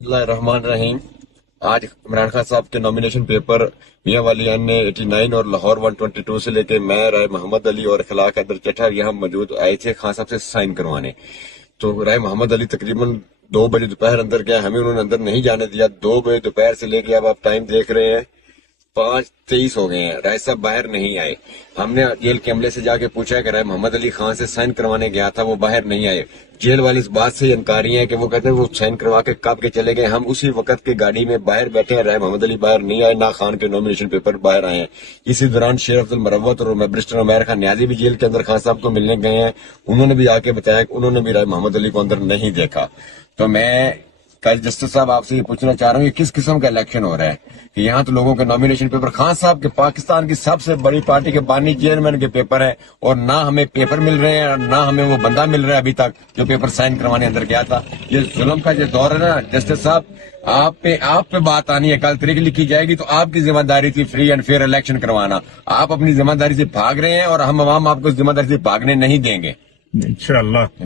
रहमान रहीम। आज इमरान खान साहब के नॉमिनेशन पेपर मियां वालियान ने 89 और लाहौर 122 से लेके मैं राय मोहम्मद अली और खलाक हैदर चट्टा यहाँ मौजूद आए थे खान साहब से साइन करवाने। तो राय मोहम्मद अली तकरीबन 2 बजे दोपहर अंदर गया, हमें उन्होंने अंदर नहीं जाने दिया। 2 बजे दोपहर से लेके अब आप टाइम देख रहे हैं 5:23 हो गए हैं, राय साहब बाहर नहीं आए। हमने जेल के अमले से जाके पूछा कि राय मोहम्मद अली खान से साइन करवाने गया था, वो बाहर नहीं आए। जेल वाले इस बात से इनकारी हैं कि वो कहते हैं वो साइन करवा के कब के चले गए। हम उसी वक्त के गाड़ी में बाहर बैठे हैं, राय मोहम्मद अली बाहर नहीं आए, ना खान के नॉमिनेशन पेपर बाहर आए हैं। इसी दौरान शेर अब्दुल मरवत और बैरिस्टर उमैर खान न्याजी भी जेल के अंदर खान साहब को मिलने गए हैं। उन्होंने भी आके बताया कि उन्होंने भी राय मोहम्मद अली को अंदर नहीं देखा। तो मैं कल जस्टिस साहब आपसे ये पूछना चाह रहा हूँ कि किस किस्म का इलेक्शन हो रहा है कि यहाँ तो लोगों के नॉमिनेशन पेपर खान साहब के पाकिस्तान की सबसे बड़ी पार्टी के बानी चेयरमैन के पेपर है और ना हमें पेपर मिल रहे हैं और ना हमें वो बंदा मिल रहा है अभी तक जो पेपर साइन करवाने अंदर गया था। ये जुल्म का जो दौर है ना जस्टिस साहब, आप पे बात आनी है, कल तारीख लिखी जाएगी तो आपकी जिम्मेदारी थी फ्री एंड फेयर इलेक्शन करवाना। आप अपनी जिम्मेदारी से भाग रहे हैं और हम आवाम आपको जिम्मेदारी से भागने नहीं देंगे। इंशाअल्लाह।